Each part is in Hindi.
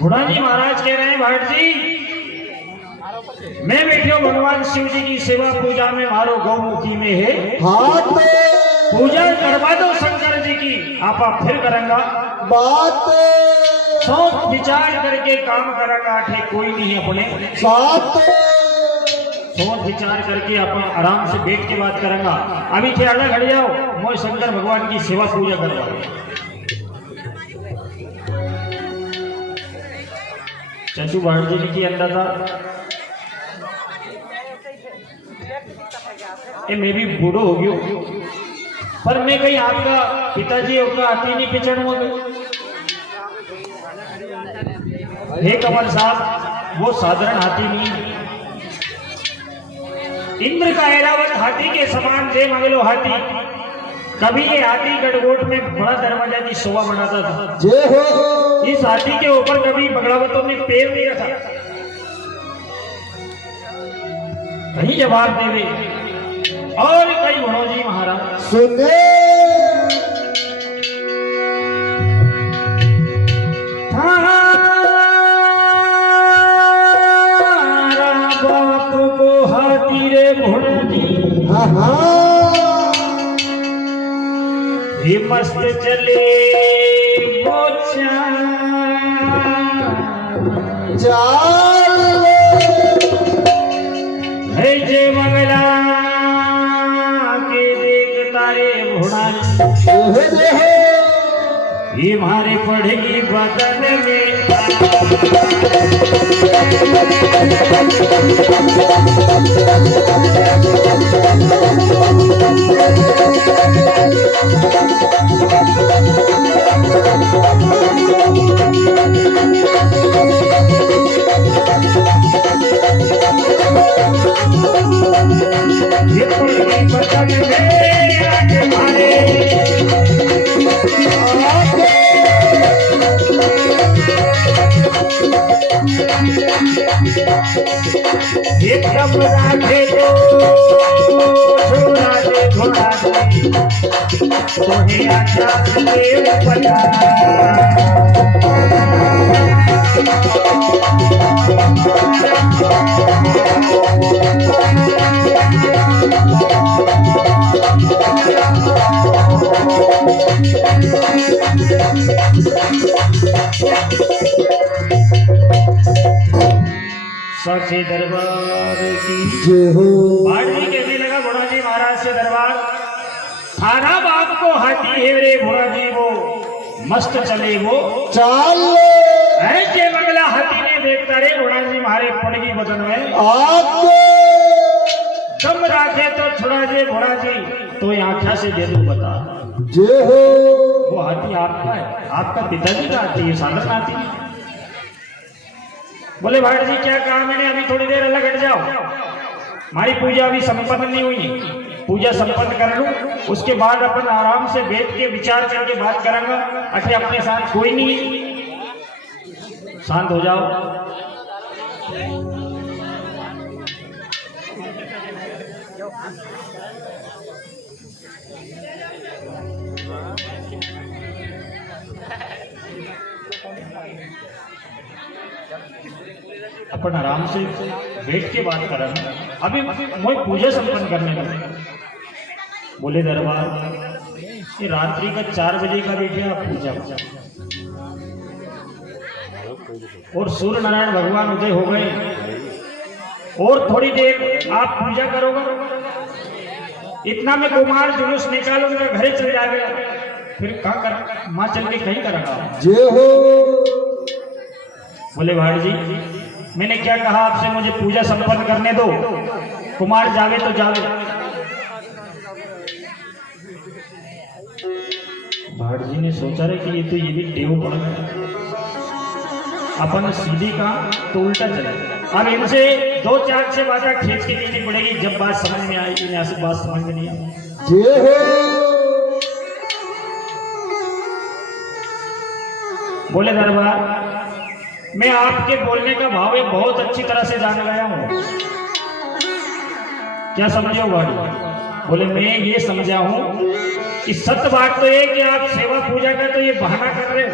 बुढ़ा जी महाराज कह रहे हैं भाट जी, मैं बैठे भगवान शिव जी की सेवा पूजा में मारो गौमुखी में है। हाँ तो पूजा करवा दो शंकर जी की, आप फिर करेंगा बात सोच विचार करके काम करेंगा। ठीक कोई नहीं है अपने बात सोच विचार करके अपन आराम से बैठ के बात करेंगा। अभी थे अलग हट जाओ, मोय शंकर भगवान की सेवा पूजा करवा। चंदू भाट जी की अंदर था मैं भी बूढ़ो हो गयो, पर मैं कहीं आपका पिताजी आपका आती नहीं पिछड़ हो गए। हे कमल साहब, वो साधारण हाथी नहीं, इंद्र का ऐरावत हाथी के समान जय मंगलो हाथी। कभी ये हाथी गढ़गोट में बड़ा दरवाजा की शोभा बनाता था। जय हो। इस हाथी के ऊपर कभी बगलावतों ने पैर नहीं रखा। कहीं जवाब देवे और कई मनोजी महाराज सुने बाप को हाथी रे भोजी, ये मस्त चले वो चाल है जय मंगला के देख तारे भोड़ा, ये मारे पढ़ेगी बदन में ये पढ़ेगी बदन में मारे एक कपड़ा दे दो छोड़ा दे थोड़ा दे तुम्हें अच्छा दे पता सच्चे दरबार की जय हो। भाट जी कहने लगा बुढ़ा जी महाराज से दरबार थाना बाप को हाथी है रे बुढ़ा जी, वो मस्त चले वो चाल ऐसे मंगला हाथी ने देखता रे बुढ़ा जी मारे पड़गी बदन में आपको दम राखे तो छुड़ा जे बुढ़ा जी, तो आख्या से दे दू बता। जय हो। वो हाथी आपका है, आपका पिताजी का हाथी है, साधारण हाथी। बोले भाट जी क्या कहा मैंने, अभी थोड़ी देर अलग हट जाओ, हमारी पूजा अभी संपन्न नहीं हुई, पूजा संपन्न कर लूं उसके बाद अपन आराम से बैठ के विचार करके बात करेंगे। अरे अपने साथ कोई नहीं, शांत हो जाओ। अपन आराम से बैठ के बात करेंगे, अभी मैं पूजा संपन्न करने लगे। बोले दरबार ये रात्रि का 4 बजे का बैठे आप पूजा, और सूर्य नारायण भगवान उदय हो गए, और थोड़ी देर आप पूजा करोगे, इतना में कुमार जुलूस निकालूंगा घरे चल जाएगा, फिर क्या कर माँ चल के कहीं करेगा। जय हो। बोले भाट जी मैंने क्या कहा आपसे, मुझे पूजा संपन्न करने दो, कुमार जावे तो जावे। भाट जी ने सोचा रहे कि ये तो ये भी टेव पड़ गया, अपन सीधी का तो उल्टा चला। अब इनसे 2-4 से बातें खींच के लेनी पड़ेगी, जब बात समझ में आएगी, यहाँ से बात समझ में नहीं आएगी। जय हो। बोले दरबार मैं आपके बोलने का भाव एक बहुत अच्छी तरह से जान गया हूं, क्या समझे हो भाई? बोले मैं ये समझा हूं कि सत्य बात तो ये कि आप सेवा पूजा का तो ये बहाना कर रहे हो,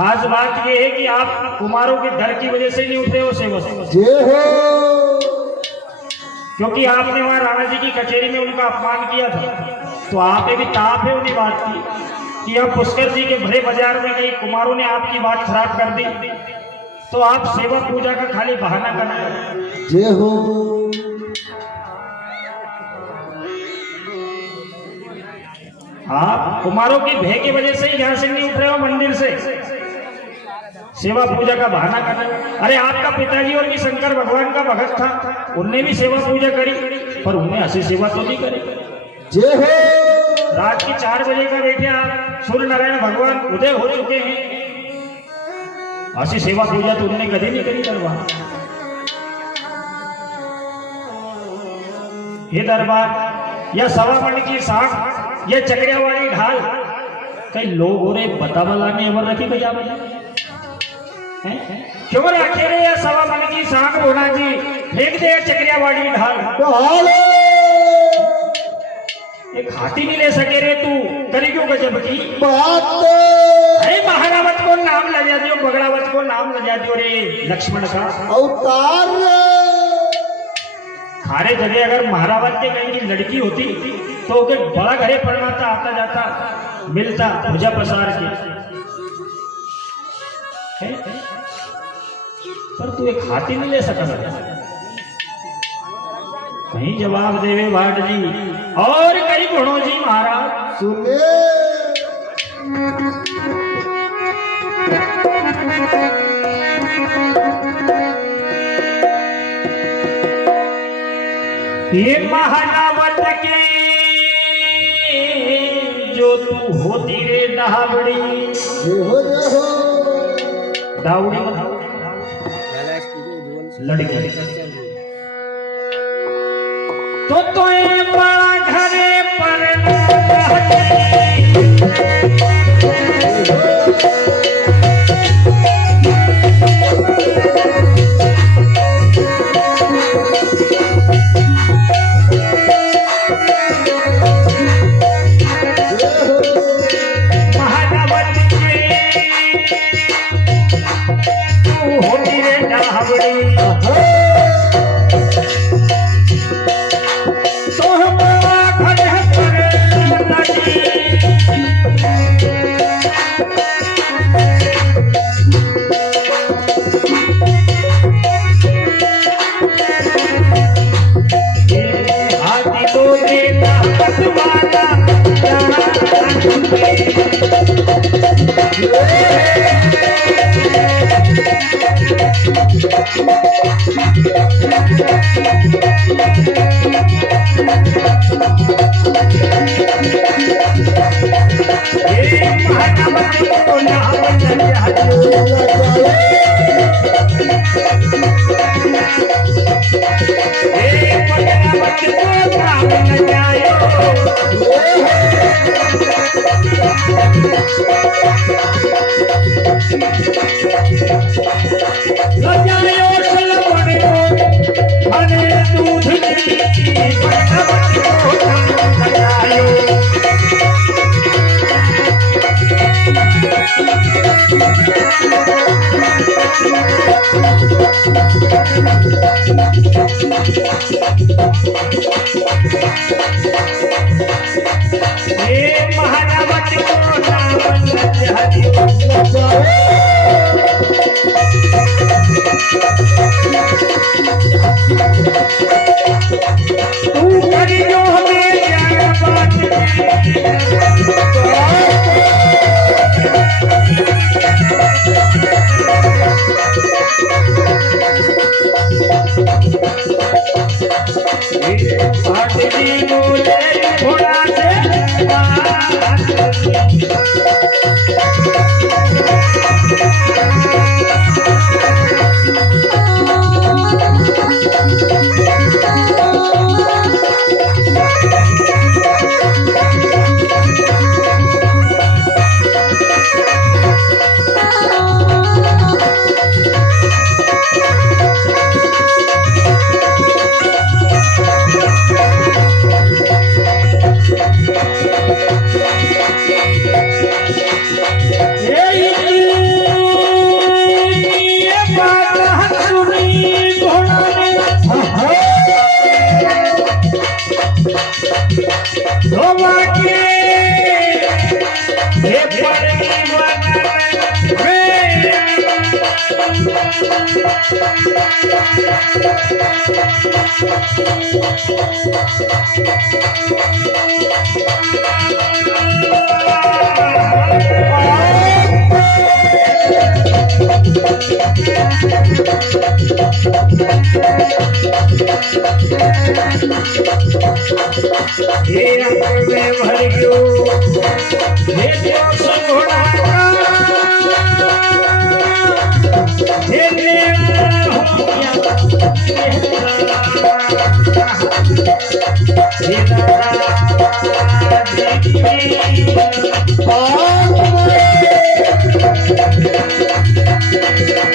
खास बात ये है कि आप कुमारों के डर की वजह से नहीं उठ रहे हो सेवा से, जय हो। क्योंकि आपने वहां राणा जी की कचहरी में उनका अपमान किया था, तो आप पे भी ताप है उन्हीं बात की कि अब पुष्कर जी के भरे बाजार में कई कुमारों ने आपकी बात खराब कर दी, तो आप सेवा पूजा का खाली बहाना कर रहे हो। जय हो। आप कुमारों की भय की वजह से यहाँ से नहीं उठ रहे हो मंदिर से, सेवा पूजा का बहाना कर रहे हो। अरे आपका पिताजी और भी शंकर भगवान का भगत था, उनने भी सेवा पूजा करी, पर उन्हें ऐसी सेवा तो नहीं करी। जय हो। रात की 4 बजे का बैठे आप, सूर्य नारायण भगवान उदय हो चुके हैं, ऐसी सेवा पूजा तो उन्होंने कभी नहीं करी दरबार। ये दरबार या सवा मन की साख या चकरिया वाली ढाल, कई लोग हो रहे बता बलाने अमर रखी भैया क्यों रखे रे या सवा मन की साख होना जी, फेंक दे चकरिया वाली ढाल। ढाल एक हाथी नहीं ले सके रे तू, करी क्यों गजब की बात। अरे महारावत को नाम लगा दियो, बगड़ावत को नाम लगा दियो रे लक्ष्मण का अवतार। खारे जगह अगर महारावत के कहीं की लड़की होती तो ओके बड़ा घरे पड़वाता, आता जाता मिलता भुजा पसार के है? पर तू एक हाथी नहीं ले सका। कहीं जवाब देवे भाट जी और कहीं घोड़ो जी महाराज सुने। ये महानावत के जो तू होती रे दहावड़ी, जय हो जय हो। दावड़ी लड़की तो ये बड़ा घरे पर हे अंग में भर गयो हे जोश घोड़ा का हे मेरा हो गया हे दादा देखी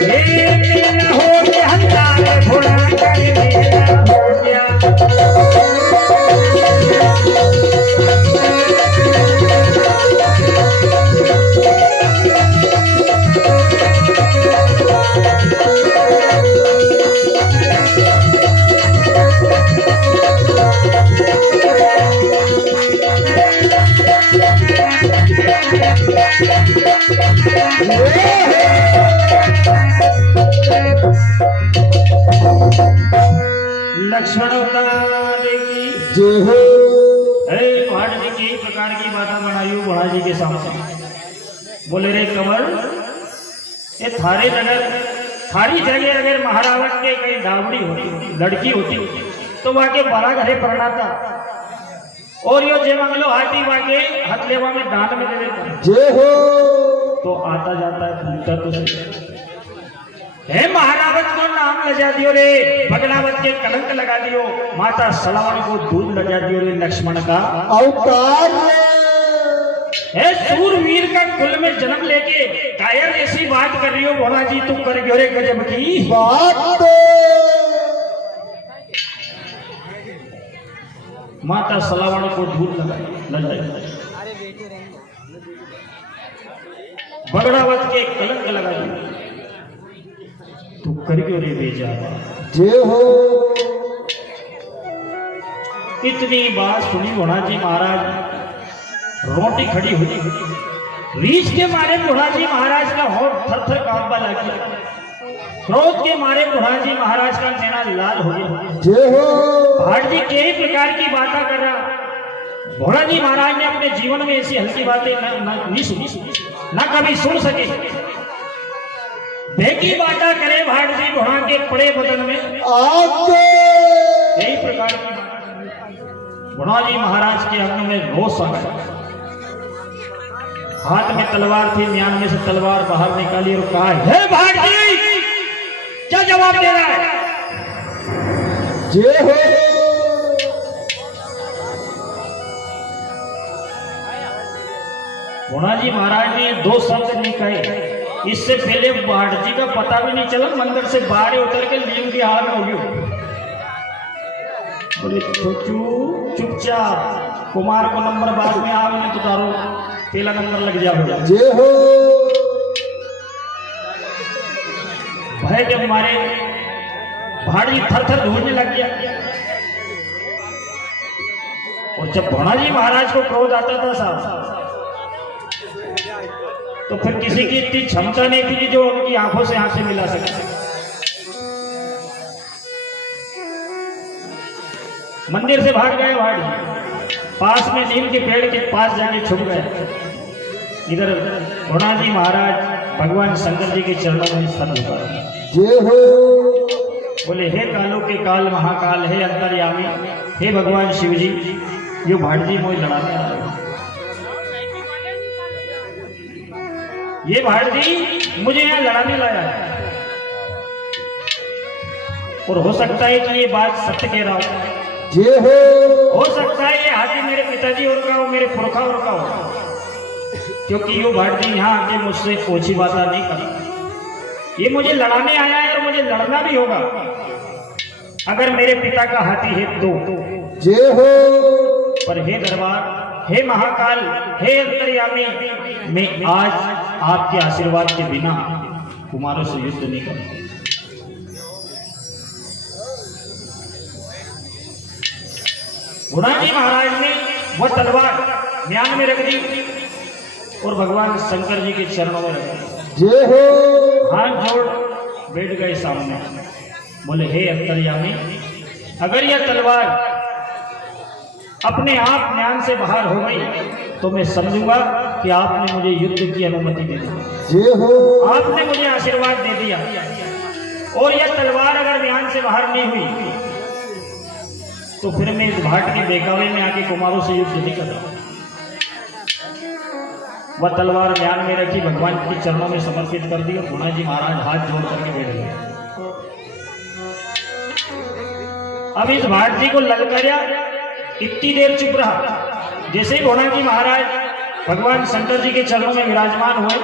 हे मेरा हो गया हंसारे घोड़ा का हे मेरा हो गया लक्ष्मण अवतार की जय हो भाट जी की प्रकार की बातें बनाई बड़ा जी के सामने बोले रे कंवर ये थारे नगर थारी जगह अगर महारावण के कहीं दावड़ी होती लड़की होती तो वाके बड़ा घरे परणाता और यो जे मंगलो हाथी वाके हथलेवा में दान में दे देता जय हो तो आता जाता है पूछता तो सही हे महारावत को नाम लगा दियो रे बगलावत के कलंक लगा दियो माता सलावन को दूध लगा दियो रे लक्ष्मण का अवतार हे सूरवीर का कुल में जन्म लेके कायर ऐसी बात कर रही हो भोला जी तुम कर गयो रे गजब की बात माता सलावन को दूध लगा बगड़ावत के कलंक लगा दियो तू कर गयो रे बेजारा जय हो इतनी बात सुनी भोला जी महाराज रोटी खड़ी हुई रीछ के मारे भोला जी महाराज का होठ थर थर कांपने लगा क्रोध के मारे भोला जी महाराज का चेहरा लाल हो गया जय हो भाट जी कई प्रकार की बातें कर रहा भोला जी महाराज ने अपने जीवन में ऐसी हल्की बातें नहीं सुनी ना कभी सुन सके बेकी बातें करे भाट जी भोला के पड़े बदन में यही प्रकार की भोला जी महाराज के अंग में रोष आ गया हाथ में तलवार थी म्यान में से तलवार बाहर निकाली और कहा हे भाट जी क्या जवाब दे रहा है जय हो भोला जी महाराज ने दो शब्द नहीं कहे इससे पहले भाट जी का पता भी नहीं चला मंदिर से बाहर उतर के लीम की हाल में हो गई बोले चुपचाप कुमार को नंबर बाद में आ तो तारो पहला नंबर लग जाओ जय हो भय के मारे भाट जी थर थर ढूंढने लग गया और जब भोला जी महाराज को क्रोध आता था साहब तो फिर किसी की इतनी क्षमता नहीं थी कि जो उनकी आंखों से आंखें मिला सके मंदिर से भाग गए भाट पास में नीम के पेड़ के पास जाके छुप गए इधर भोला जी महाराज भगवान शंकर जी के चरणों में सर झुका जय हो बोले हे कालों के काल महाकाल हे अंतर्यामी हे भगवान शिव जी यो भाट जी मोई लड़ाने आ रहे ये भाट जी मुझे यहाँ लड़ाने लाया है और हो सकता है कि ये बात सत्य कह रहा हो जय हो सकता है ये हाथी मेरे पिताजी और का हो मेरे पुरखा और का हो क्योंकि यो भाट जी यहाँ आके मुझसे ओछी बात नहीं कर ये मुझे लड़ाने आया है और मुझे लड़ना भी होगा अगर मेरे पिता का हाथी है तो जय हो पर हे दरबार हे महाकाल हे अंतर्यामी मैं आज आपके आशीर्वाद के बिना कुमारों से युद्ध नहीं करूंगा भोला जी महाराज ने वह तलवार म्यान में रख दी और भगवान शंकर जी के चरणों में रख दी जय हो हाथ जोड़ बैठ गए सामने। बोले हे अंतर्यामी, अगर यह तलवार अपने आप म्यान से बाहर हो गई तो मैं समझूंगा कि आपने मुझे युद्ध की अनुमति दे दी, जय हो, आपने मुझे आशीर्वाद दे दिया। और यह तलवार अगर म्यान से बाहर नहीं हुई तो फिर मैं इस भाट के बेकावे में आके कुमारों से युद्ध नहीं कर रहा। वह तलवार म्यान में रखी, भगवान के चरणों में समर्पित कर दी और गुणा जी महाराज हाथ जोड़ करके बैठ गए। अब इस भाट जी को ललकारिया, इतनी देर चुप रहा। जैसे ही गुणा जी महाराज भगवान शंकर जी के चरणों में विराजमान हुए,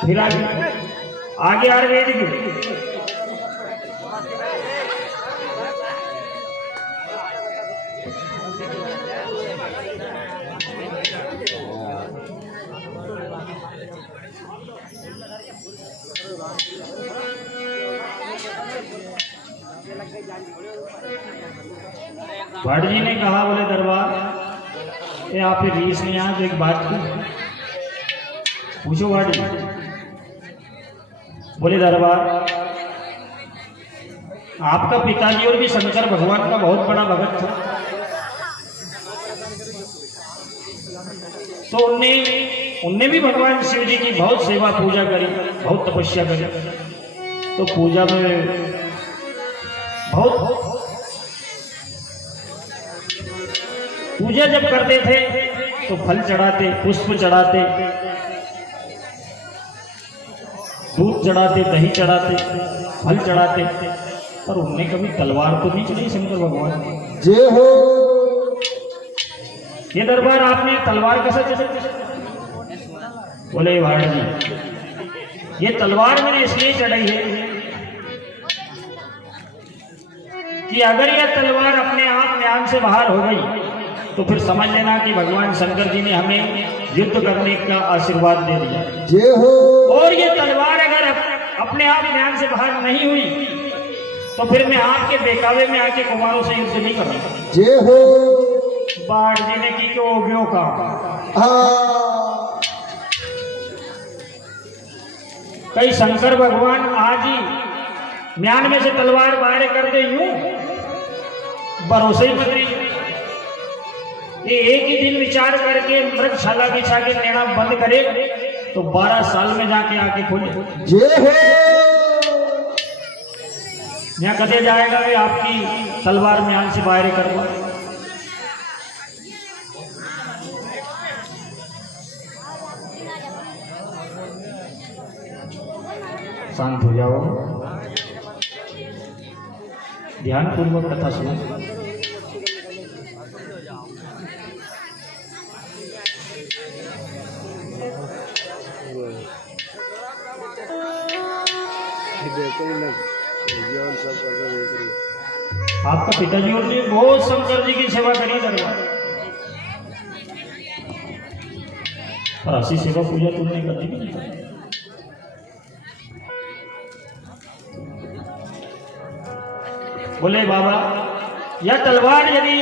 फिर आगे आयुर्वेद की भाट जी ने कहा, बोले दरबार ये आप रीस में यहाँ तो एक बात की पूछो। भाट जी बोले दरबार, आपका पिताजी और भी शंकर भगवान का बहुत बड़ा भगत था, तो उनने भी भगवान शिव जी की बहुत सेवा पूजा करी, बहुत तपस्या करी। तो पूजा में बहुत पूजा जब करते थे तो फल चढ़ाते, पुष्प चढ़ाते, दूध चढ़ाते, दही चढ़ाते, फल चढ़ाते, पर उनने कभी तलवार तो नहीं चढ़ाई शंकर भगवान। जय हो, ये दरबार आपने तलवार कैसे चढ़ाई? बोले भाट जी, ये तलवार मैंने इसलिए चढ़ाई है कि अगर यह तलवार अपने आप म्यान से बाहर हो गई तो फिर समझ लेना कि भगवान शंकर जी ने हमें युद्ध करने का आशीर्वाद दे दिया। जय हो, और ये तलवार अगर अपने आप म्यान से बाहर नहीं हुई तो फिर मैं आपके बेकावे में आके कुमारों से युद्ध नहीं करूंगा। जय हो, भाट जी ने की क्यों गयो का कई शंकर भगवान आज ही म्यान में से तलवार बाहर कर दे, यूं भरोसे ही मत रही। ये एक ही दिन विचार करके मृगशाला बिछा के लेना बंद करे तो 12 साल में जाके आके खोले। जय हो, यहाँ कदे जाएगा वे आपकी तलवार म्यान से बाहर करवा। शांत हो जाओ, ध्यान पूर्वक कथा सुनो। आपका पिताजी और ने बहुत शंकर जी की सेवा करी दरबार, पर ऐसी सेवा पूजा तुमने कभी नहीं की। बोले बाबा, यह तलवार यदि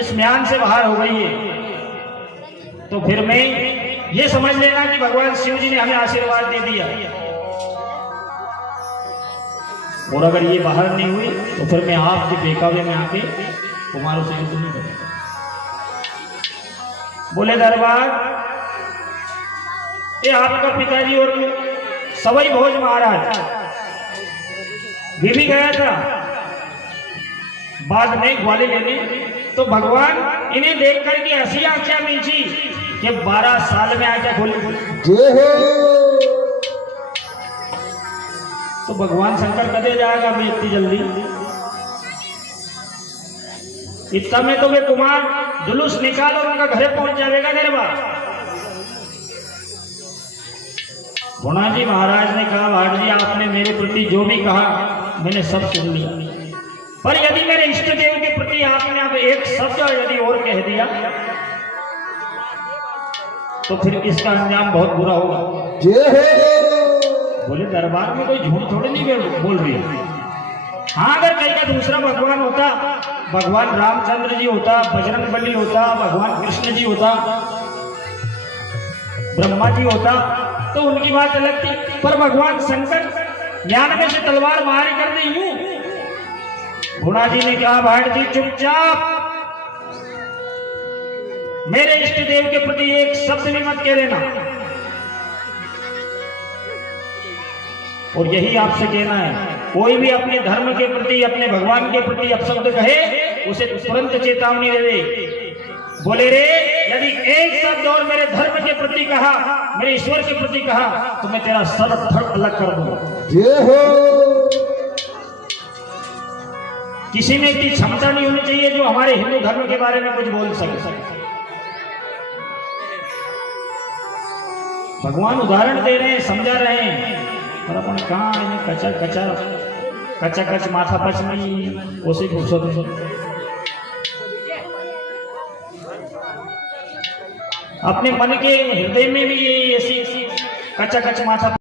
इस म्यान से बाहर हो गई है तो फिर मैं ये समझ लेना कि भगवान शिव जी ने हमें आशीर्वाद दे दिया, और अगर ये बाहर नहीं हुई तो फिर मैं आपके बेकावे में आके कुमारों से युद्ध नहीं करूंगा। बोले दरबार, ये आपका पिताजी और सवाई भोज महाराज भी गया था बाद में ग्वाली लेने, तो भगवान इन्हें देख करके हंसी आंखें मीची कि 12 साल में आके खोले। जय हो, तो भगवान शंकर कदे जाएगा मैं इतनी जल्दी? इतना में तो वे कुमार जुलूस निकाल और उनका घरे पहुंच जाएगा दरबार। गुणा जी महाराज ने कहा, भाट जी आपने मेरे प्रति जो भी कहा मैंने सब सुन लिया, पर यदि मेरे इष्ट देव के प्रति आपने अब एक शब्द यदि और कह दिया तो फिर इसका अंजाम बहुत बुरा होगा। जय हो, बोले दरबार में कोई झूठ थोड़ी नहीं बोल रही है। हाँ, अगर कहीं का दूसरा भगवान होता, भगवान रामचंद्र जी होता, बजरंगबली होता, भगवान कृष्ण जी होता, ब्रह्मा जी होता, तो उनकी बात अलग थी, पर भगवान शंकर ज्ञान में से तलवार बाहरी कर दी यूं। भोला जी ने कहा भाट जी चुपचाप, मेरे इष्ट देव के प्रति एक शब्द भी मत कह देना। और यही आपसे कहना है, कोई भी अपने धर्म के प्रति, अपने भगवान के प्रति अपशब्द कहे, उसे तुरंत चेतावनी दे। बोले रे, यदि एक शब्द और मेरे धर्म के प्रति कहा, मेरे ईश्वर के प्रति कहा, तो मैं तेरा सर धड़ अलग कर दूंगा। जय हो। किसी में इतनी क्षमता नहीं होनी चाहिए जो हमारे हिंदू धर्म के बारे में कुछ बोल सके। भगवान उदाहरण दे रहे हैं, समझा रहे हैं, और अपन कहाँ कचा कचा कचा कच माथा पच नहीं उसे घुसो। अपने मन के हृदय में भी ये ऐसी कचा कच माथा